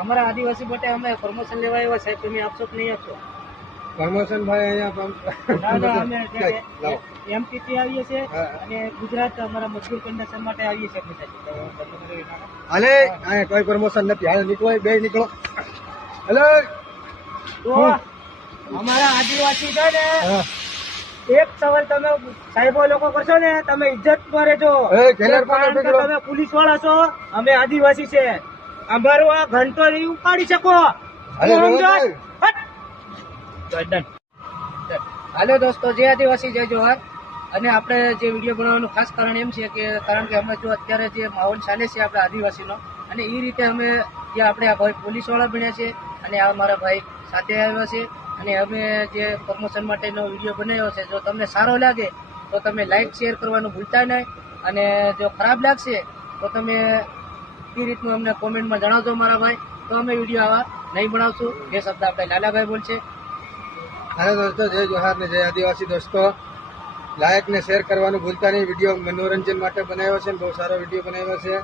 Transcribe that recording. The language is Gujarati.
અમારા આદિવાસી માટે અમે પ્રમોશન લેવા આવ્યા સાહેબ, તમે આપશો કે નહીં આપશો? પ્રમોશન ભાઈ અહીંયા અમે એમપી થી આવીએ છીએ અને ગુજરાત અમારા મજદૂર કન્ડક્શન માટે આવીએ છીએ. હાલે અહીંયા કોઈ પ્રમોશન નથી. હાલે નીકળો, બે નીકળો. હાલે તો અમારા આદિવાસી છે ને, એક સવાલ તમે સાહેબો લોકો કરશો ને, તમે ઇજ્જત માં રહેજો. તમે પોલીસ વાળા છો, અમે આદિવાસી છે. અમારો આ ઘંટો નહીં ઉપાડી શકો. હાલો દોસ્તો, જય આદિવાસી જય જોહાર. અને આપણે જે વિડીયો બનાવવાનું ખાસ કારણ એમ છે કે કારણ કે અમે જો અત્યારે જે માહોલ ચાલે છે આપણે આદિવાસીનો, અને એ રીતે અમે જે આપણે આ ભાઈ પોલીસ વાળા બન્યા છે અને આ મારા ભાઈ સાથે આવ્યા છે, અને અમે જે પ્રમોશન માટેનો વિડીયો બનાવ્યો છે. જો તમને સારો લાગે તો તમે લાઈક શેર કરવાનું ભૂલતા નહીં, અને જો ખરાબ લાગશે તો તમે એ રીતનું અમને કોમેન્ટમાં જણાવજો મારા ભાઈ, તો અમે વિડીયો આવા નહીં બનાવશું. એ શબ્દ આપણે લાલાભાઈ બોલશે. હાલો દોસ્તો, જય જોહાર ને જય આદિવાસી. દોસ્તો લાઈક ને શેર કરવાનું ભૂલતા નહીં. વિડીયો મનોરંજન માટે બનાવ્યો છે, બહુ સારો વિડીયો બનાવ્યો છે.